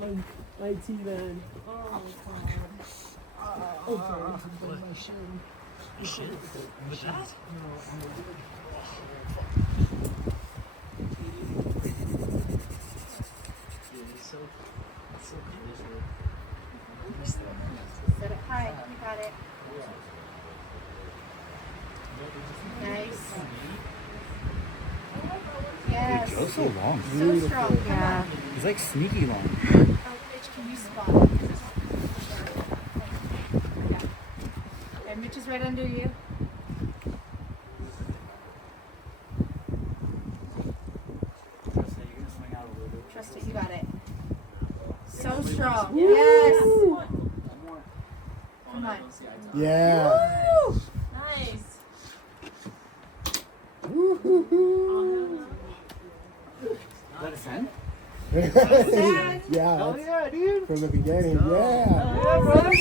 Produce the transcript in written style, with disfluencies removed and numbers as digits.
my T-man. Oh, God. Oh, sorry. My shin. You should. With that? So close. Set it high. You got it. Nice. Yes. It goes so long. So strong. Yeah. It's like sneaky long. Oh, Mitch, can you spot? Yeah. Okay, Mitch is right under you. Trust it. You got it. So strong. Woo! Yes. Come on. Yeah. Woo! Nice. Woo-hoo-hoo. Is that a 10? Yeah. Oh yeah, dude. From the beginning. Yeah. Yeah, brother.